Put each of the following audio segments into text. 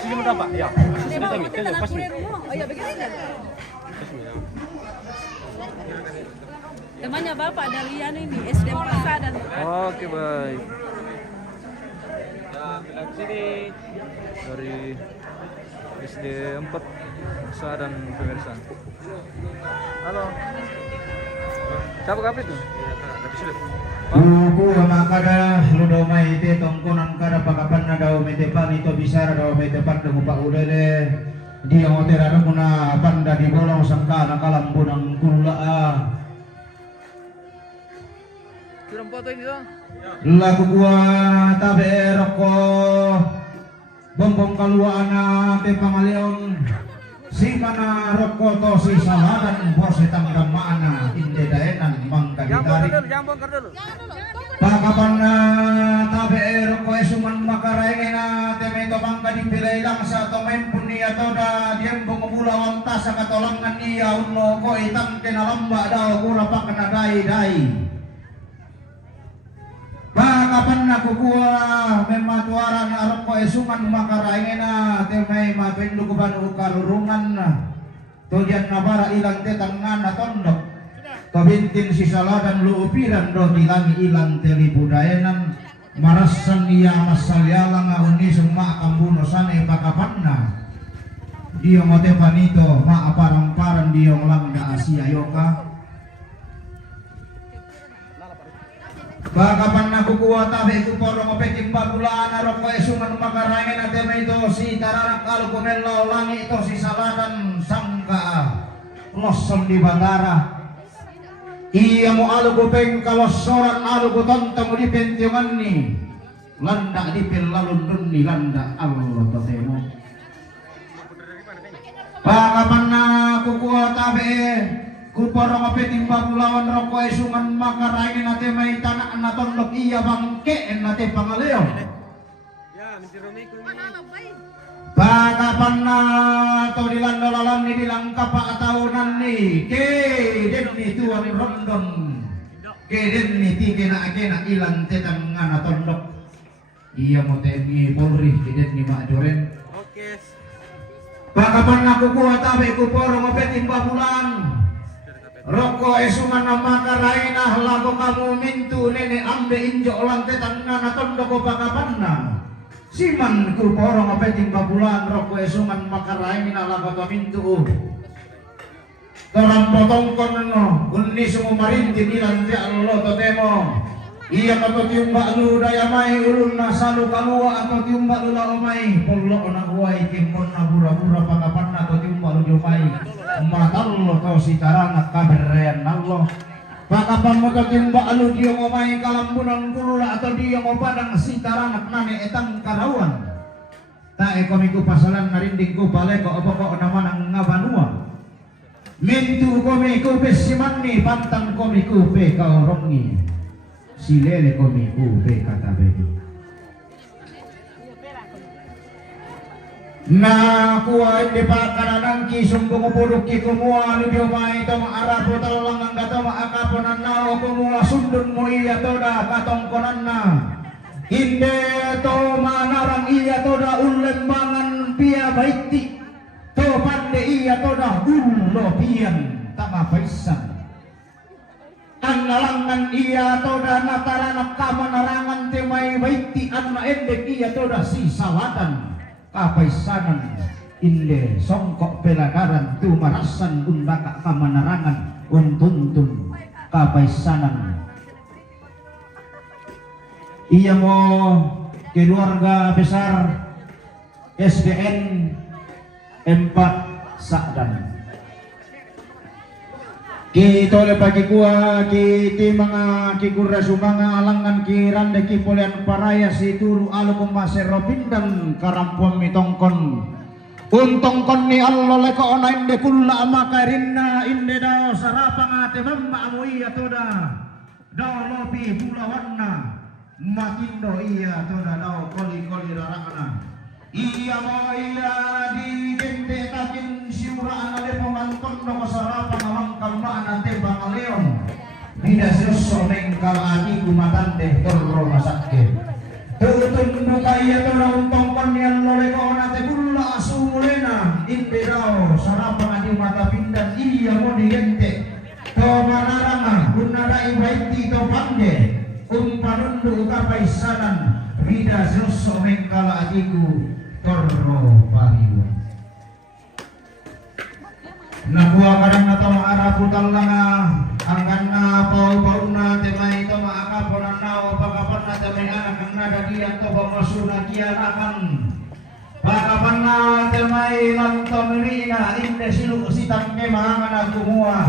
sini berapa? Ya. Sini kami. Pas mi. Oh ya begini. Temannya Bapak dari ini SD Pasadan. Oke, baik. Ya, sini Dari SD 4 Pasadan pemirsa. Halo. Siapa kapit tuh? Buku makada ludomai te tongkonan kada pakapan na daw metepan ito bisara daw metepan demo pak udele di hotel ada muna panda di bolong sangka nakalambu ng kula Kirim foto ini dong. lagu gua tabe roko bombong kaluana te pangalion si mana roko to si saladan bos tangga mana inde daenan mangka ditarik Jambon dulu. pakapan na tabe roko esuman makarengena teme to mangka dipilay lang sa to mempun niya to da diem bumubulawang ta sa katolangan niya unno ko itang kinalamba daw kura pa kanadai-dai pakapan na kukuha mematuara ni arok ko esuman makarengena teme mapindukuban ukarurungan to diyan nabara ilang tetangan na tondok kabintin si saladan luupiran do tilangi ilang teli budayanan marasan niya masalyala nga uni summa kambuno sane pakapanna diyo ngote panito maaparang-parang diyo lang na Asia yoka bakapan na kukuha tabi kuporo ngopekin bagulaan arok ko esuman makarangin at ito si taranak alkumelaw langi ito si saladan sangka loson di bandara iya mo alugupeng kalosoran alugutontong di pentiongan ni landa di pelalundun ni landa Allah totemo pakapan na kukuha tabi kuporo ngapeting babulawan roko esungan makarangin nate may tanak na tondok iya bangke nate pangaleon pakapan na to dilandolalan ni dilangka pa atahunan ni den ni tuan rondon den ni tikena ilang tetang ngana tondok iya mo TNI Polri den ni Mak Joren pakapan na kukuha tabi kuporo ngapeting babulan roko esungan makaraina lago kamu mintu nene ambe injo lang tetang ngana tondok pakapanna siman kuporo ngapeting babulan roko esungan makaraina lago kamintu torang potongkon no unni sumu marinti ilan ti Allah totemo iya kato tiumba lu daya mai ulun na salu kalua atau tiumba lu lao mai pollo na uai kimpon na bura-bura pakapanna atau tiumba lu jomai matallo to si tarana kaberean Allah pakapan mo tiumba lu dia ngomai kalambunan kulula atau dia ngopadang si tarana nane etang karawan tae komiku pasalan narinding ku pale ko apa ko naman ang ngabanua mintu komiku pesimani pantang komiku pe kaurongi silele komiku pe kata bebi na kuwa di pakaranang kisumbong puruk ki kumua ni diomai tong arapo talang ang gato maakaponan na o kumua sundun mo iya toda katongkonan na inde to manarang iya toda ulembangan pia baiti to pande iya toda ullo pian tama paisan ang nalangan iya toda nataranak kamanarangan temay baiti ang maendek iya toda si saladan kapaisanan inde songkok pelagaran tumarasan undaka kamanarangan untuntun kapaisanan iya mo keluarga besar SDN 4 Sakdan kita oleh pagi kuah kiti mga kikura sumanga alangan kirande kipolian paraya si turu alu kumasero pindang karampuan mitongkon untongkon ni Allah leko ona inde kulla makarinna inde dao sarapang ate mamma amu iya toda dao lopi pulawanna makindo iya toda dao koli rarakana iya mo iya di gente takin siuraan ale pemangkon no sarapang awang kalmaan ante bangaleon tidak sesoneng kalani kumatande torro masake tutun bukaya to raung tongkon yang lole ko nate iya mo digente to manaranga unara ibaiti to pande umpanundu kapaisanan vida zoso mengkala atiku torno pariwa nabuwa kadang na to maarapu talanga angkan na pau na temay to maakaponan na o pakapan na temay anak ang nadadian to pamasuna kian akan pakapan na temay lantom rina inde silu sitang kemahangan na kumuha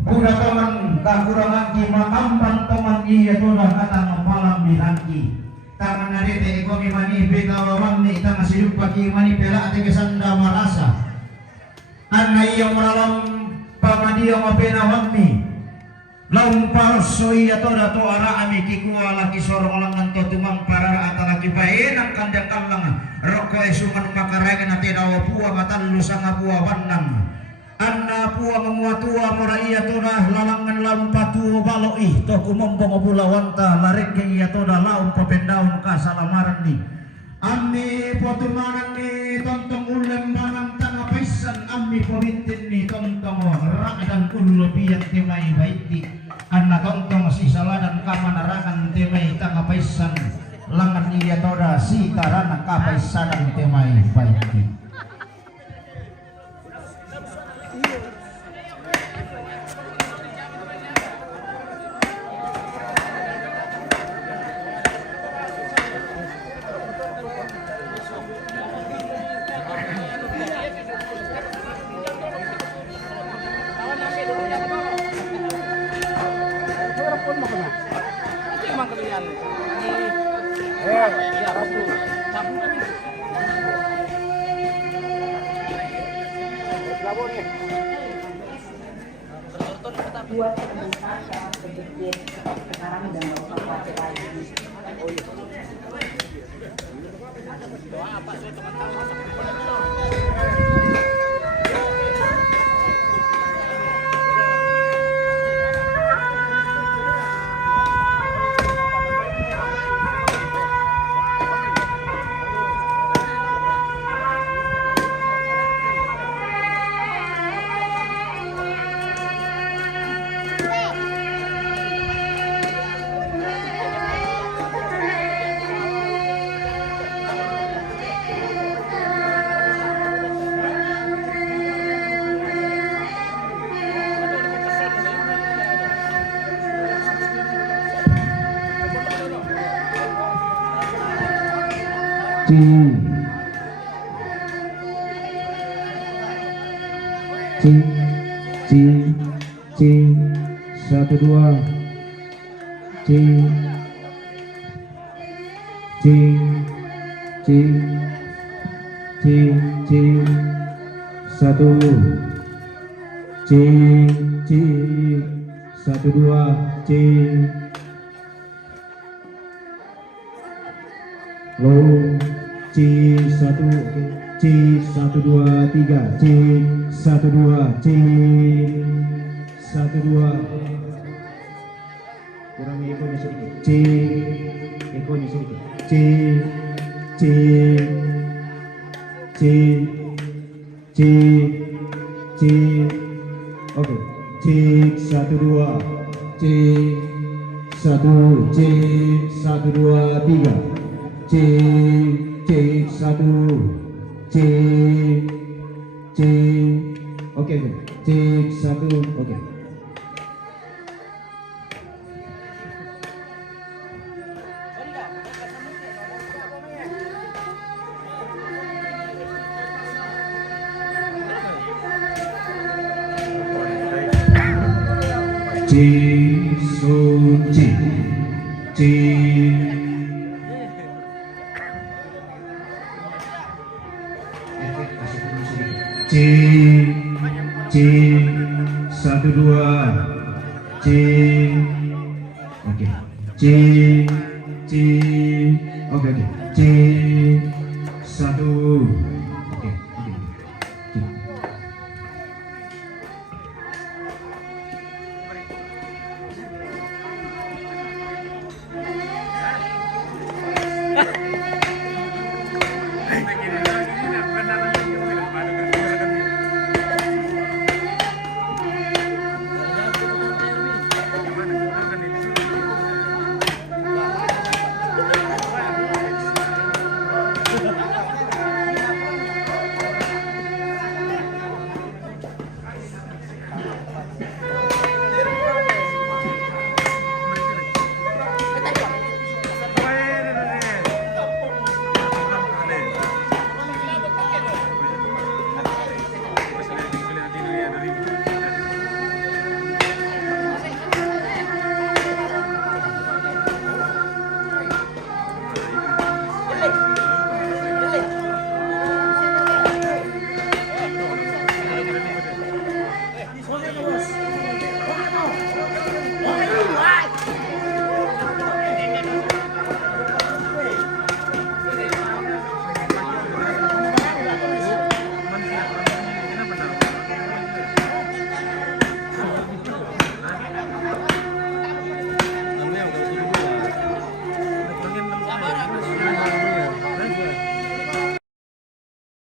kuda toman kakurangan ki makampan toman iya toda katang malam binangki tangan narite iko mimani beta wamni tanga silup pagi mani pela ate kesanda marasa anna iya maralam pamadiyo mapena wamni laung palso iya toda to ara ami kikuwa laki sorong langan to tumang parara atalaki baenang kandang kalang roko esuman makaragan ate dawa puwa matallu sanga puwa wannang anna puwa menguatua mora iya toda lalangan lampatu baloi to kumombong obulawanta larek iya toda laum papendaun kasalamaran ni ammi potumanan ni tontong ulem manang tanga paisan ammi pomintin ni tontong rakdan kullo biyan temai baiti anna tontong sisaladan kamanarakan temai tanga paisan langan iya toda sitarana kapaisanan temai baiti buat masyarakat sedikit sekarang udah nggak usah pakai lagi. C 12 C 12 kurangi ekonya sedikit ekonya sedikit oke C 12 C 1 C 1 2 3 C 1 C oke C 1 oke C suci C C 1 2 C oke C oke C 1